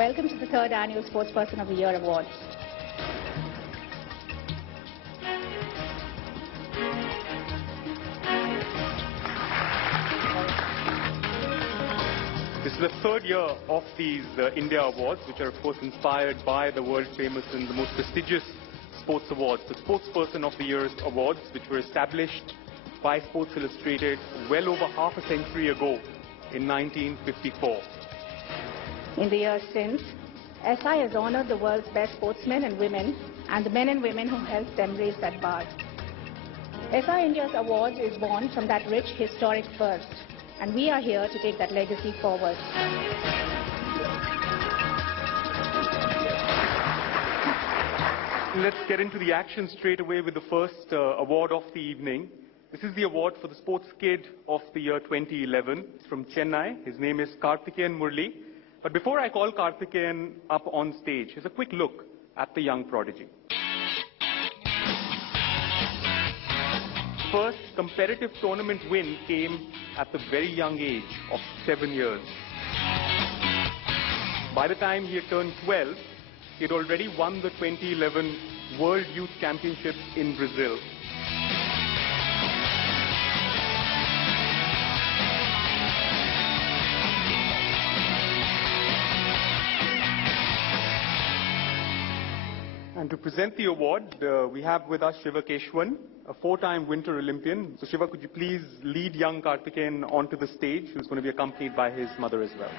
Welcome to the third annual Sportsperson of the Year Awards. This is the third year of these India Awards, which are of course inspired by the world famous and the most prestigious sports awards, the Sportsperson of the Year Awards, which were established by Sports Illustrated well over half a century ago in 1954. In the years since, SI has honored the world's best sportsmen and women and the men and women who helped them raise that bar. SI India's awards is born from that rich historic first, and we are here to take that legacy forward. Let's get into the action straight away with the first award of the evening. This is the award for the Sports Kid of the year 2011. It's from Chennai. His name is Karthikeyan Murli. But before I call Karthikeyan up on stage, here's a quick look at the young prodigy. First competitive tournament win came at the very young age of 7 years. By the time he had turned 12, he had already won the 2011 World Youth Championships in Brazil. And to present the award, we have with us Shiva Keshwan, a 4-time Winter Olympian. So Shiva, could you please lead young Karthikeyan onto the stage, who's going to be accompanied by his mother as well.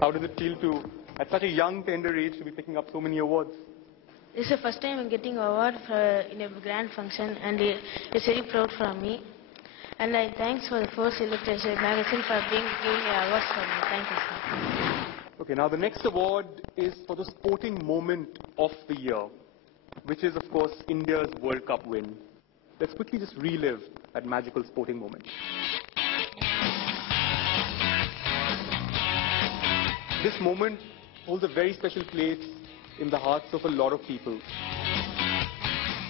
How does it feel to, at such a young, tender age, to be picking up so many awards? This is the first time I'm getting an award in a grand function, and it's very proud for me. And I thanks for the Sports Illustrated magazine for giving me awards for me. Thank you, sir. Okay, now the next award is for the sporting moment of the year, which is, of course, India's World Cup win. Let's quickly just relive that magical sporting moment. This moment holds a very special place in the hearts of a lot of people.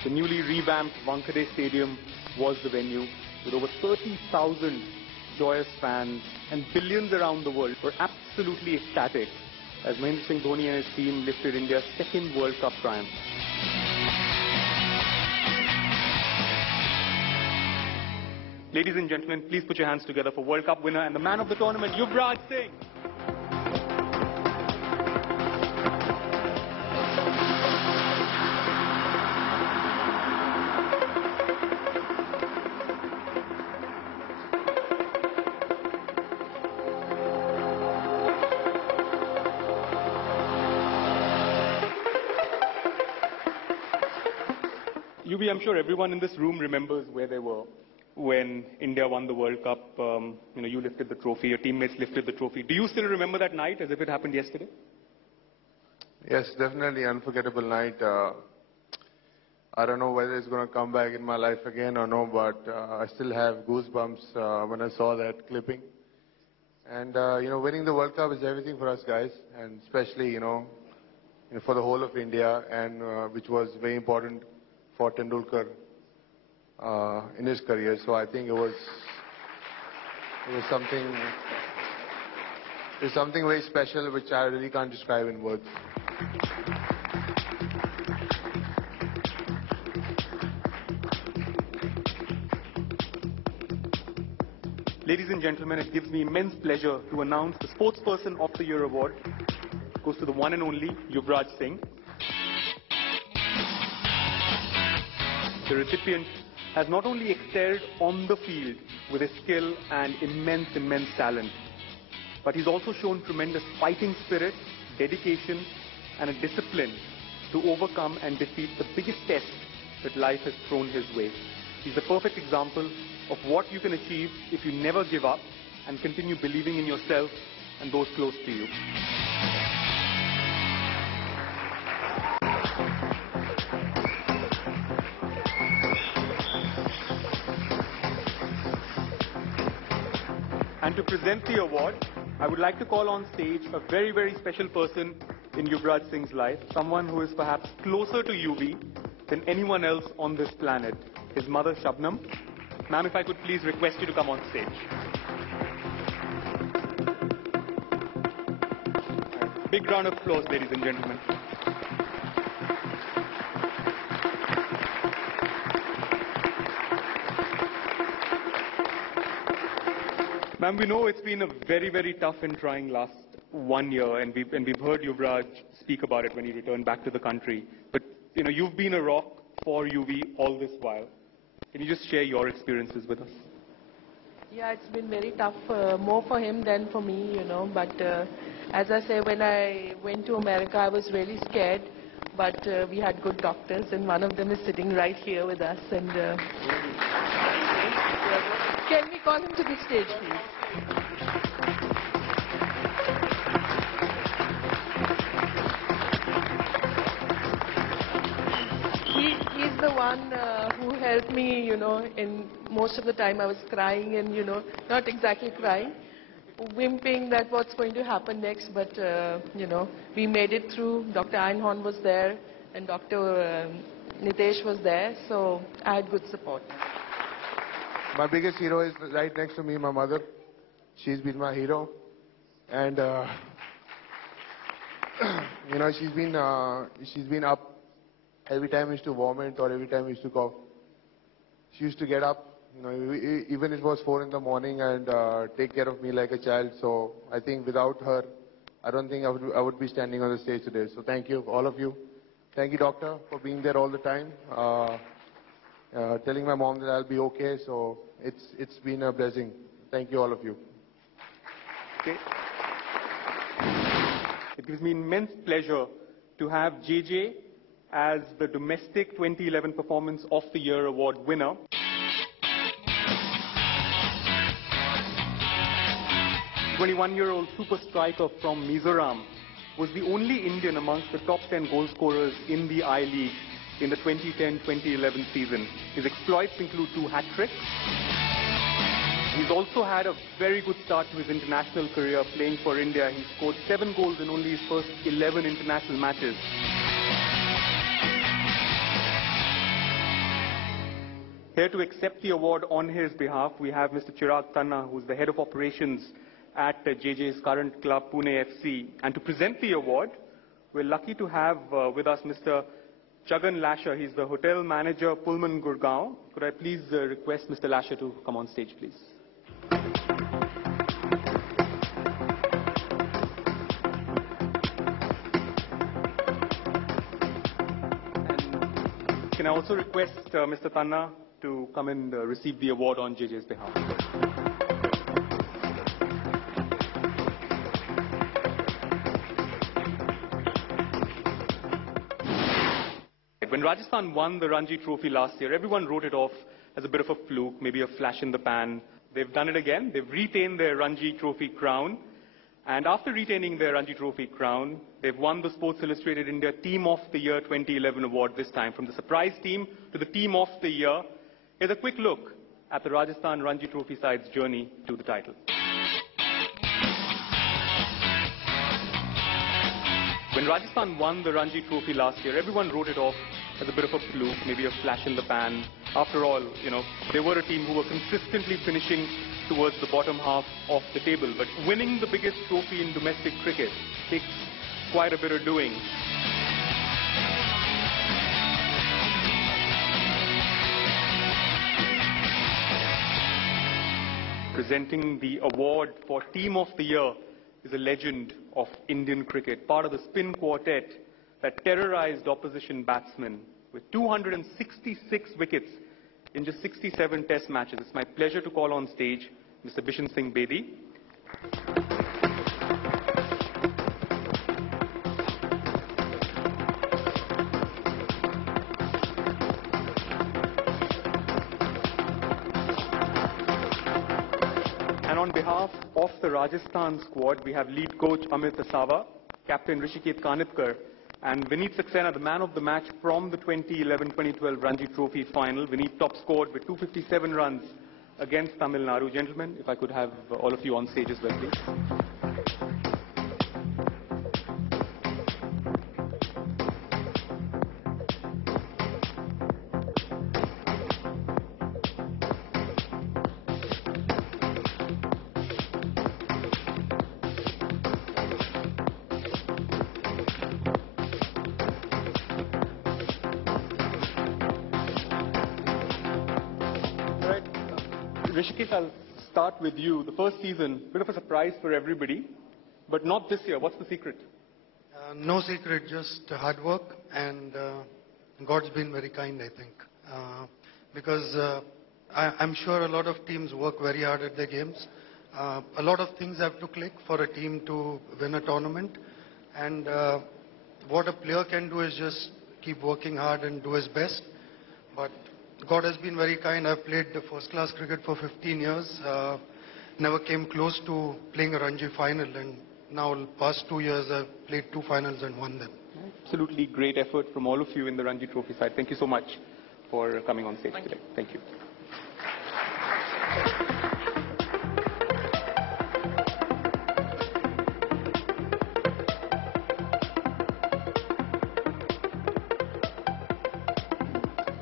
The newly revamped Wankhede Stadium was the venue, with over 30,000 joyous fans, and billions around the world were absolutely ecstatic as Mahendra Singh Dhoni and his team lifted India's second World Cup triumph. Ladies and gentlemen, please put your hands together for World Cup winner and the man of the tournament, Yuvraj Singh. I'm sure everyone in this room remembers where they were when India won the World Cup. You lifted the trophy, your teammates lifted the trophy. Do you still remember that night as if it happened yesterday? Yes, definitely unforgettable night. I don't know whether it's going to come back in my life again or no, but I still have goosebumps when I saw that clipping. And, winning the World Cup is everything for us guys, and especially, for the whole of India, and which was very important for Tendulkar in his career. So I think it was something very special which I really can't describe in words. Ladies and gentlemen, it gives me immense pleasure to announce the Sportsperson of the Year award. It goes to the one and only Yuvraj Singh. The recipient has not only excelled on the field with his skill and immense talent, but he's also shown tremendous fighting spirit, dedication, and a discipline to overcome and defeat the biggest test that life has thrown his way. He's the perfect example of what you can achieve if you never give up and continue believing in yourself and those close to you. And to present the award, I would like to call on stage a very, very special person in Yuvraj Singh's life, someone who is perhaps closer to UV than anyone else on this planet, his mother Shabnam. Ma'am, if I could please request you to come on stage. Big round of applause, ladies and gentlemen. Ma'am, we know it's been a very, very tough and trying last 1 year, and we've heard Yuvraj speak about it when he returned back to the country. But, you know, you've been a rock for UV all this while. Can you just share your experiences with us? Yeah, it's been very tough, more for him than for me, you know. But as I say, when I went to America, I was really scared. But we had good doctors, and one of them is sitting right here with us. And can we call him to the stage, please? He's the one who helped me, you know, in most of the time I was crying and, you know, not exactly crying, whimpering that what's going to happen next, but, you know, we made it through. Dr. Einhorn was there and Dr. Nitesh was there, so I had good support. My biggest hero is right next to me, my mother. She's been my hero. And, you know, she's been up every time I used to vomit or every time I used to cough. She used to get up, you know, even if it was 4 in the morning, and take care of me like a child. So I think without her, I don't think I would be standing on the stage today. So thank you, all of you. Thank you, doctor, for being there all the time. Telling my mom that I'll be okay. So it's been a blessing. Thank you, all of you. Okay. It gives me immense pleasure to have JJ as the Domestic 2011 Performance of the Year Award winner. The 21-year-old super striker from Mizoram was the only Indian amongst the top 10 goal scorers in the I-League in the 2010-2011 season. His exploits include 2 hat-tricks. He's also had a very good start to his international career playing for India. He scored 7 goals in only his first 11 international matches. Here to accept the award on his behalf, we have Mr. Chirag Tanna, who's the head of operations at JJ's current club, Pune FC. And to present the award, we're lucky to have with us Mr. Jagan Lasher. He's the hotel manager, Pullman, Gurgaon. Could I please request Mr. Lasher to come on stage, please? And can I also request Mr. Tanna to come and receive the award on JJ's behalf? When Rajasthan won the Ranji Trophy last year, everyone wrote it off as a bit of a fluke, maybe a flash in the pan. They've done it again. They've retained their Ranji Trophy crown. And after retaining their Ranji Trophy crown, they've won the Sports Illustrated India Team of the Year 2011 award this time. From the surprise team to the Team of the Year, here's a quick look at the Rajasthan Ranji Trophy side's journey to the title. When Rajasthan won the Ranji Trophy last year, everyone wrote it off as a bit of a fluke, maybe a flash in the pan. After all, you know, they were a team who were consistently finishing towards the bottom half of the table. But winning the biggest trophy in domestic cricket takes quite a bit of doing. Presenting the award for Team of the Year is a legend of Indian cricket, part of the spin quartet that terrorized opposition batsmen with 266 wickets in just 67 test matches. It's my pleasure to call on stage Mr. Bishan Singh Bedi. And on behalf of the Rajasthan squad, we have lead coach Amit Asawa, captain Rishikesh Kanitkar, and Vineet Saxena, the man of the match from the 2011-2012 Ranji Trophy final. Vineet top scored with 257 runs against Tamil Nadu. Gentlemen, if I could have all of you on stage as well, please. Rishikesh, I'll start with you. The first season, bit of a surprise for everybody, but not this year. What's the secret? No secret, just hard work, and God's been very kind, I think. Because I'm sure a lot of teams work very hard at their games. A lot of things have to click for a team to win a tournament, and what a player can do is just keep working hard and do his best. But God has been very kind. I've played the first-class cricket for 15 years. Never came close to playing a Ranji final, and now the past 2 years I've played 2 finals and won them. Absolutely great effort from all of you in the Ranji Trophy side. Thank you so much for coming on stage today. Thank you.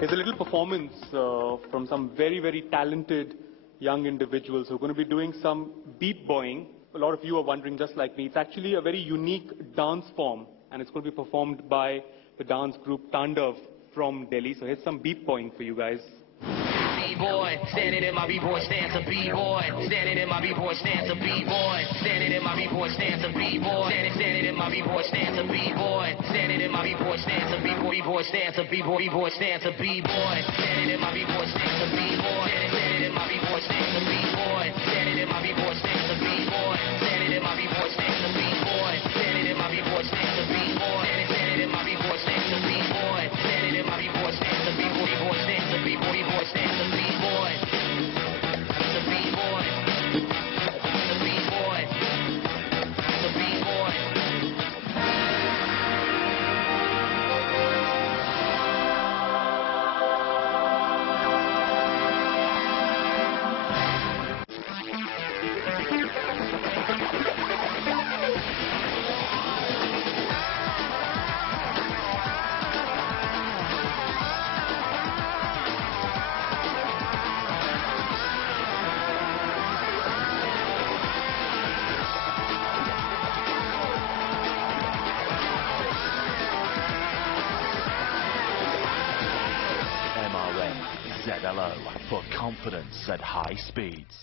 Here's a little performance from some very, very talented young individuals who are going to be doing some beat boying. A lot of you are wondering, just like me, it's actually a very unique dance form, and it's going to be performed by the dance group Tandav from Delhi. So here's some beat boying for you guys. B-boy, standing in my B-boy stance a B-boy, standing in my B-boy stance a B-boy, standing in my B-boy stance a B-boy, standing in my B-boy stance a B-boy, standing in my B-boy stance a B-boy stance a B-boy stance a B-boy, standing in my B-boy stance a B-boy, standing in my B-boy stance a B-boy, standing in my B-boy stance a B-boy, standing in my B-boy stance a B-boy, standing in my B-boy stance a B-boy, standing in my B-boy stance a B-boy, standing in my B-boy stance a B-boy stance a B-boy stance a B-boy. The B-boy. The B-boy. The B-boy. ZLO for confidence at high speeds.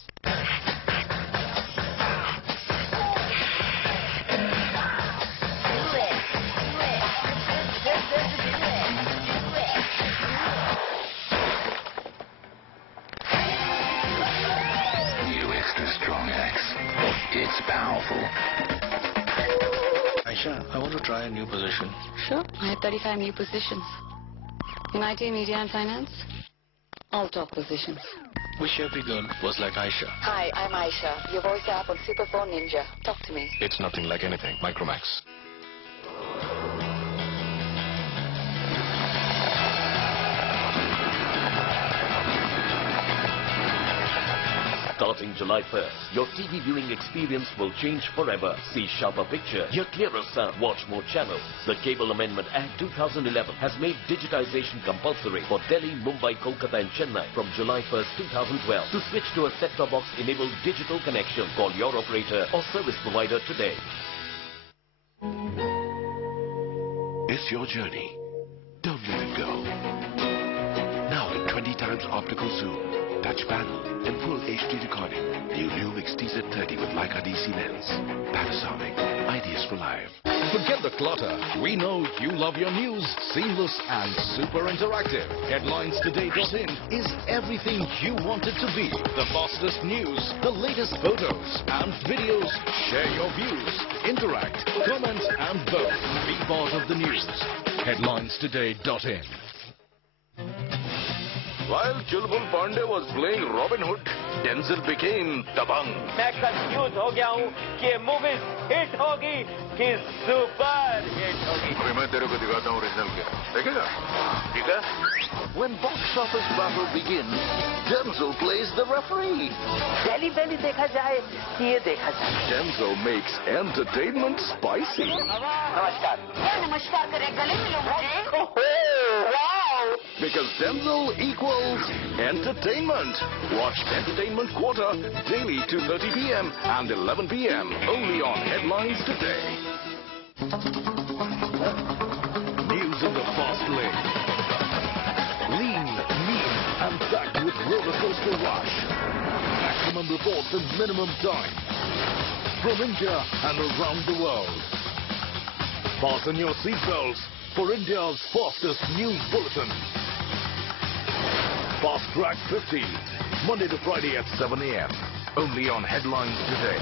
New Extra Strong X. It's powerful. Aisha, I want to try a new position. Sure, I have 35 new positions. In IT, media and finance, all top positions. Wish every girl was like Aisha. Hi, I'm Aisha, your voice app on Superphone Ninja. Talk to me. It's nothing like anything. Micromax. Starting July 1st, your TV viewing experience will change forever. See sharper picture, hear clearer sound, watch more channels. The Cable Amendment Act 2011 has made digitization compulsory for Delhi, Mumbai, Kolkata and Chennai from July 1st, 2012. To switch to a set-top box enabled digital connection, call your operator or service provider today. It's your journey. Don't let it go. Now in 20 times optical zoom, touch panel, and full HD recording. New Lumix TZ30 with Leica DC lens. Panasonic. Ideas for life. Forget the clutter. We know you love your news. Seamless and super interactive. HeadlinesToday.in is everything you want it to be. The fastest news, the latest photos and videos. Share your views. Interact, comment and vote. Be part of the news. HeadlinesToday.in. While Chulbul Pandey was playing Robin Hood, Denzel became Dabang. मैं confuse हो गया हूँ कि ये movie hit होगी कि super hit होगी। अभी मैं तेरे को दिखाता हूँ ओरिजिनल क्या, देखेगा? ठीक है? when box office battle begins, Denzel plays the referee. पहली पहली देखा जाए कि ये देखा जाए. Denzel makes entertainment spicy. नमस्कार. नमस्कार करें गले मिलो मुझे. Wow! Because Denzel equals entertainment. Watch Entertainment Quarter daily 2:30 p.m. and 11 p.m. only on Headlines Today. News in the fast lane. Lean, mean, and packed with roller coaster rush. Maximum reports in minimum time. From India and around the world. Fasten your seatbelts for India's fastest news bulletin. Fast Track 50, Monday to Friday at 7 a.m. Only on Headlines Today.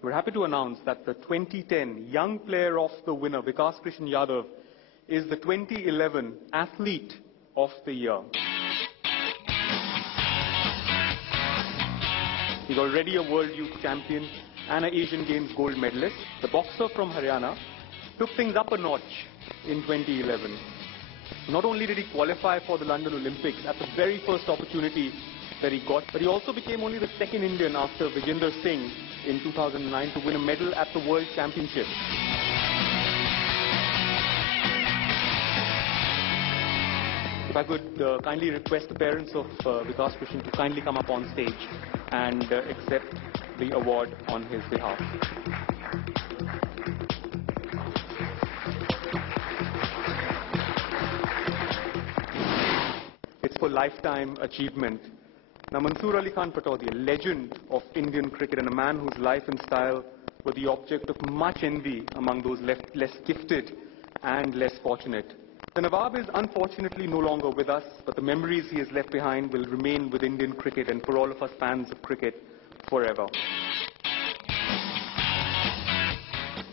We're happy to announce that the 2010 Young Player of the Winner, Vikas Krishan Yadav, is the 2011 Athlete of the Year. He's already a World Youth Champion and an Asian Games gold medalist. The boxer from Haryana took things up a notch in 2011. Not only did he qualify for the London Olympics at the very first opportunity that he got, but he also became only the second Indian after Vijender Singh in 2009 to win a medal at the World Championship. If I could kindly request the parents of Vikas Krishan to kindly come up on stage and accept the award on his behalf. It's for lifetime achievement. Now, Mansoor Ali Khan Pataudia, a legend of Indian cricket and a man whose life and style were the object of much envy among those less gifted and less fortunate. The Nawab is unfortunately no longer with us, but the memories he has left behind will remain with Indian cricket and for all of us fans of cricket forever.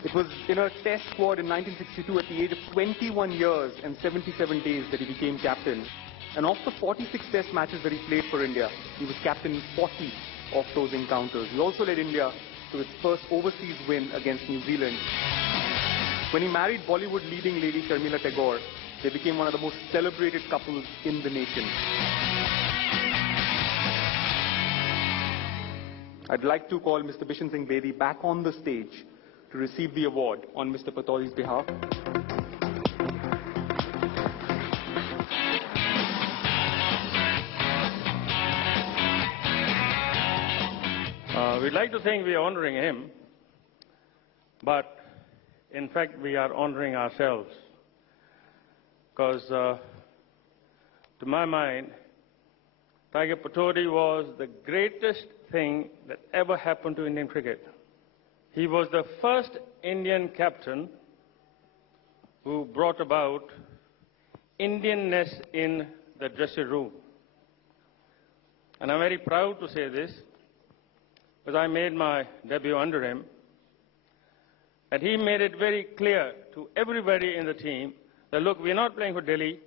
It was in a test squad in 1962 at the age of 21 years and 77 days that he became captain. And of the 46 test matches that he played for India, he was captain in 40 of those encounters. He also led India to its first overseas win against New Zealand. When he married Bollywood leading lady Sharmila Tagore, they became one of the most celebrated couples in the nation. I'd like to call Mr. Bishan Singh Bedi back on the stage to receive the award on Mr. Pataudi's behalf. We'd like to think we are honoring him, but in fact we are honoring ourselves. Because to my mind, Tiger Pataudi was the greatest thing that ever happened to Indian cricket. He was the first Indian captain who brought about Indianness in the dressing room. And I'm very proud to say this, because I made my debut under him, and he made it very clear to everybody in the team that, look, we're not playing for Delhi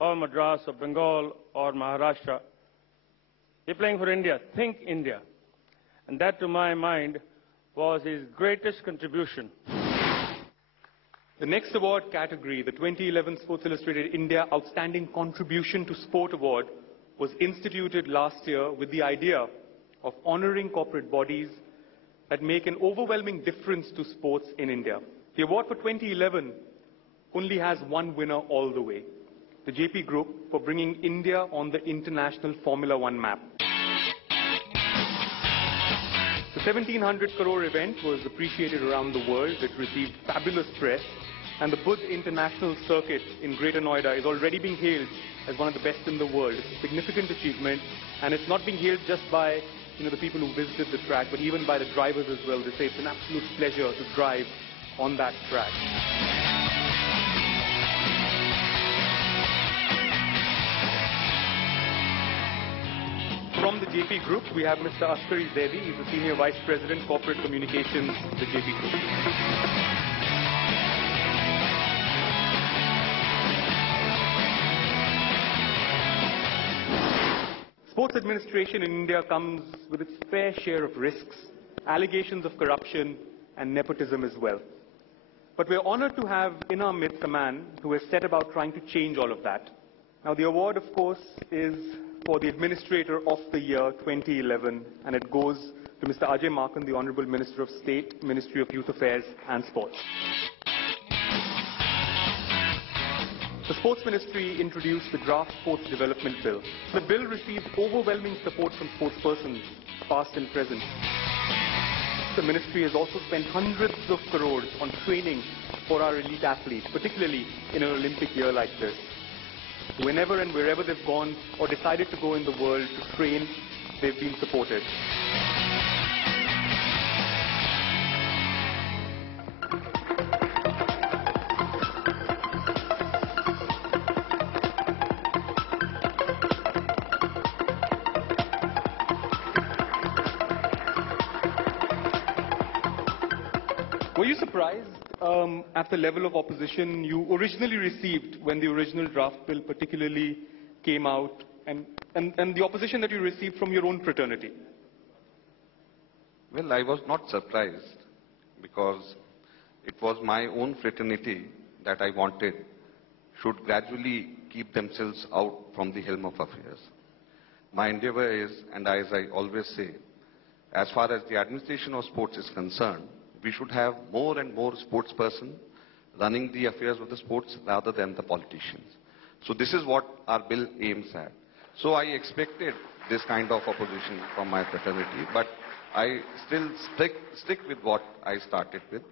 or Madras or Bengal or Maharashtra. We're playing for India. Think India. And that, to my mind, was his greatest contribution. The next award category, the 2011 Sports Illustrated India Outstanding Contribution to Sport Award, was instituted last year with the idea of honoring corporate bodies that make an overwhelming difference to sports in India. The award for 2011 only has one winner all the way, the JP Group, for bringing India on the international Formula One map. The 1700 crore event was appreciated around the world. It received fabulous press, and the Budh International Circuit in Greater Noida is already being hailed as one of the best in the world. It's a significant achievement, and it's not being hailed just by the people who visited the track, but even by the drivers as well. They say it's an absolute pleasure to drive on that track. From the JP Group, we have Mr. Askari Zaidi. He's the Senior Vice President, Corporate Communications, the JP Group. sports administration in India comes with its fair share of risks, allegations of corruption and nepotism as well. But we're honored to have in our midst a man who has set about trying to change all of that. Now the award, of course, is for the Administrator of the Year 2011, and it goes to Mr. Ajay Markan, the Honorable Minister of State, Ministry of Youth Affairs and Sports. The Sports Ministry introduced the Draft Sports Development Bill. The bill received overwhelming support from sportspersons, past and present. The Ministry has also spent hundreds of crores on training for our elite athletes, particularly in an Olympic year like this. Whenever and wherever they've gone or decided to go in the world to train, they've been supported. Were you surprised at the level of opposition you originally received when the original draft bill particularly came out, and the opposition that you received from your own fraternity? Well, I was not surprised, because it was my own fraternity that I wanted should gradually keep themselves out from the helm of affairs. My endeavor is, and as I always say, as far as the administration of sports is concerned, we should have more and more sportspersons running the affairs of the sports rather than the politicians. So this is what our bill aims at. So I expected this kind of opposition from my fraternity, but I still stick with what I started with.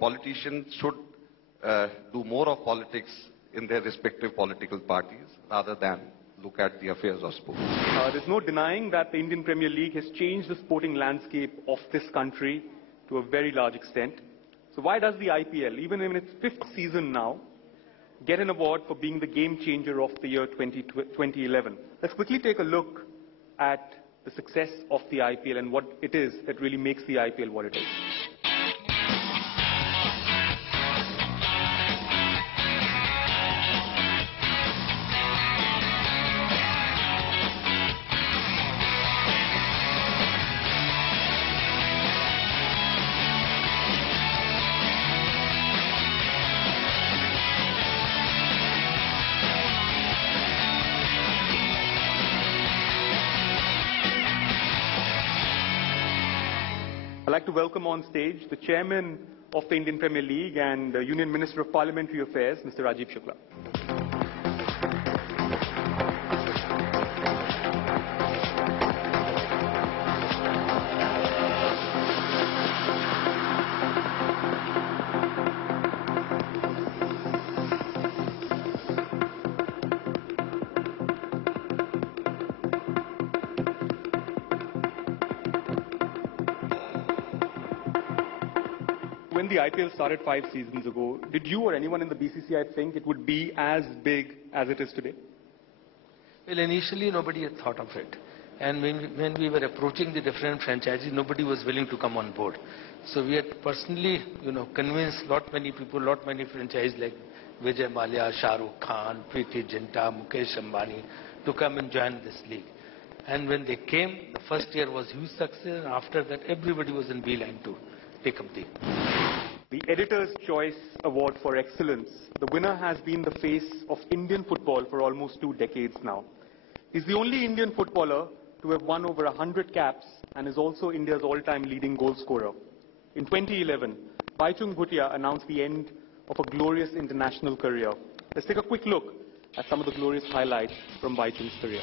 Politicians should do more of politics in their respective political parties rather than look at the affairs of sports. There's no denying that the Indian Premier League has changed the sporting landscape of this country to a very large extent. So why does the IPL, even in its 5th season now, get an award for being the game changer of the year 2011? Let's quickly take a look at the success of the IPL and what it is that really makes the IPL what it is. I'd like to welcome on stage the Chairman of the Indian Premier League and Union Minister of Parliamentary Affairs, Mr. Rajiv Shukla. When the IPL started 5 seasons ago, did you or anyone in the BCCI think it would be as big as it is today? Well, initially nobody had thought of it. And when we were approaching the different franchises, nobody was willing to come on board. So we had personally, convinced many people, many franchises like Vijay Mallya, Shah Rukh Khan, Preeti Zinta, Mukesh Ambani to come and join this league. And when they came, the first year was huge success. And after that, everybody was in beeline to take up the Editor's Choice Award for Excellence. The winner has been the face of Indian football for almost 2 decades now. He's the only Indian footballer to have won over 100 caps and is also India's all-time leading goal scorer. In 2011, Baichung Bhutia announced the end of a glorious international career. Let's take a quick look at some of the glorious highlights from Baichung's career.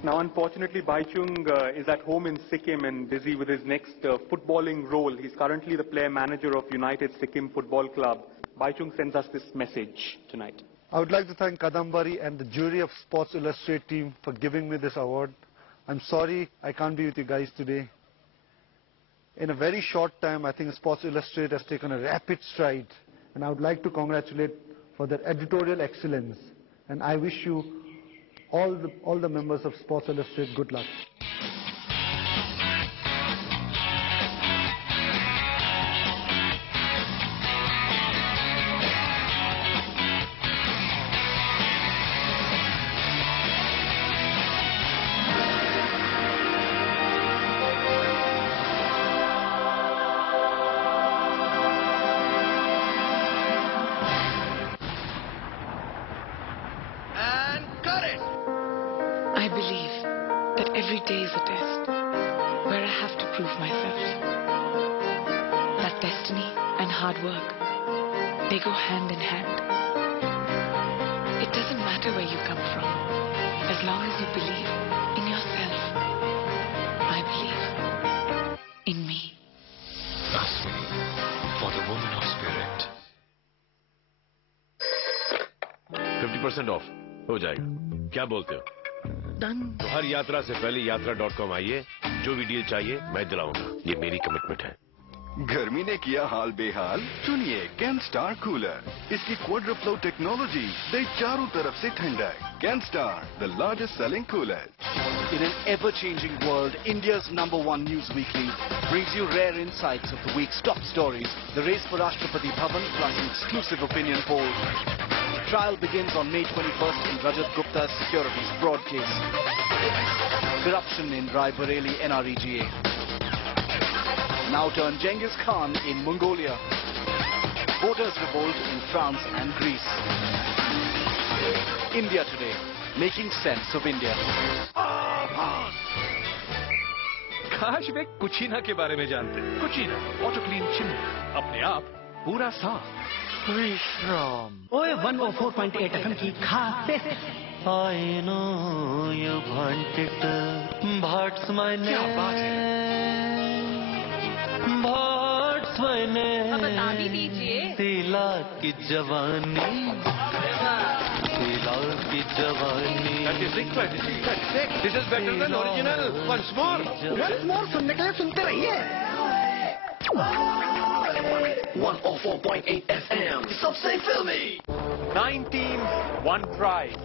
Now, unfortunately, Baichung is at home in Sikkim and busy with his next footballing role. He's currently the player manager of United Sikkim Football Club. Baichung sends us this message tonight. I would like to thank Kadambari and the jury of Sports Illustrated team for giving me this award. I'm sorry I can't be with you guys today. in a very short time, I think Sports Illustrated has taken a rapid stride. And I would like to congratulate for their editorial excellence. And I wish you, all the members of Sports Illustrated, good luck. I believe that every day is a test where I have to prove myself. That destiny and hard work, they go hand in hand. It doesn't matter where you come from, as long as you believe in yourself. I believe in me. Aswini, for the woman of spirit. 50% off हो जाएगा, क्या बोलते हो? Done. तो हर यात्रा से पहले yatra.com आइए, जो भी डील चाहिए मैं दिलाऊंगा, ये मेरी कमिटमेंट है। गर्मी ने किया हाल बेहाल, चुनिए कैन स्टार कूलर। इसकी क्वाड्राफ्लो टेक्नोलॉजी दे चारों तरफ से ठंडक। Can star, the largest selling cooler. In an ever-changing world, India's #1 news weekly brings you rare insights of the week's top stories, the race for Rashtrapati Bhavan, plus an exclusive opinion poll. The trial begins on May 21st in Rajat Gupta's securities fraud case. Corruption in Raebareli NREGA. Now turn Genghis Khan in Mongolia. Voters revolt in France and Greece. India Today, making sense of India. काश वे कुचीना के बारे में जानते। कुचीना auto clean chimney, अपने आप पूरा साफ। विश्राम ओए 104.8 FM की खास I know you want it, but my name. क्या बात है? But my name. अब बता भी दीजिए। तिला की जवानी, तिला की जवानी। 36. This is better than original. Once more. Once more सुनने के लिए सुनते रहिए। 104.8 FM. सबसे फिल्मी. 9 teams, 1 prize.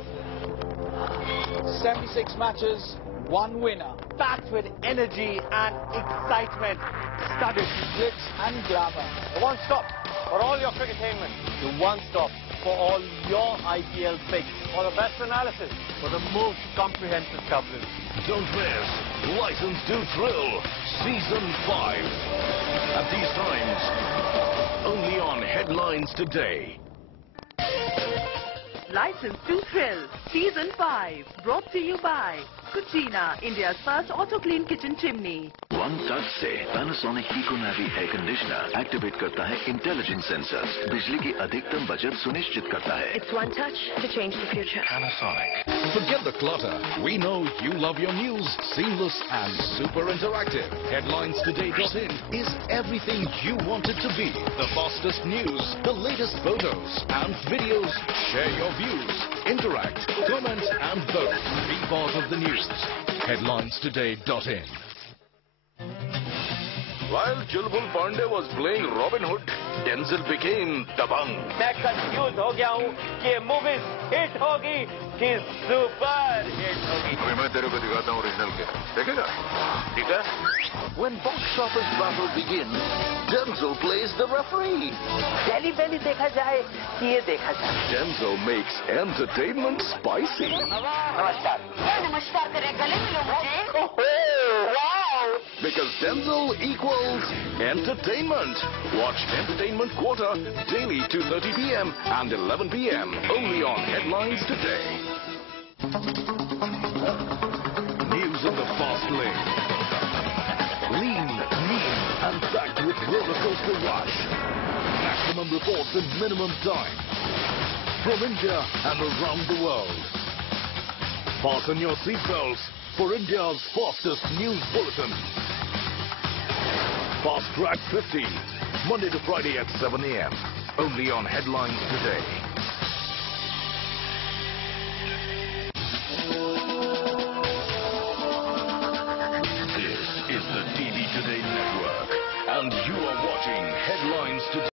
76 matches, 1 winner. Packed with energy and excitement. Studded with glitz and glamour. The one stop for all your crickettainment. The one stop for all your IPL picks. For the best analysis. For the most comprehensive coverage. Don't miss License to Thrill Season 5. At these times, only on Headlines Today. License to Thrill Season 5, brought to you by Cucina, India's first auto-clean kitchen chimney. One touch से Panasonic EcoNavi air conditioner activate करता है intelligent sensors, बिजली की अधिकतम बचत सुनिश्चित करता है। It's one touch to change the future. Panasonic. Forget the clutter. We know you love your news. Seamless and super interactive. Headlinestoday.in is everything you want it to be. The fastest news, the latest photos and videos. Share your views, interact, comment and vote. Be part of the news. Headlinestoday.in. While Julbul Pandey was playing Robin Hood, Denzel became Dabang. मैं confuse हो गया हूँ कि ये movies hit होगी कि super hit होगी। अभी मैं तेरे को दिखाता हूँ ओरिजिनल के, देखेगा? ठीक है? When box office battle begins, Denzel plays the referee. पहली देखा जाए कि ये देखा जाए। Denzel makes entertainment spicy. नमस्कार। नमस्कार करे गले मिलो मुझे। Because Denzel equals entertainment. Watch Entertainment Quarter daily 2:30 p.m. and 11 p.m. only on Headlines Today. News in the fast lane. Lean, mean, and packed with roller coaster rush. Maximum reports in minimum time. From India and around the world. Fasten your seatbelts for India's fastest news bulletin. Fast Track 50. Monday to Friday at 7 a.m. Only on Headlines Today. This is the TV Today Network. watching Headlines Today.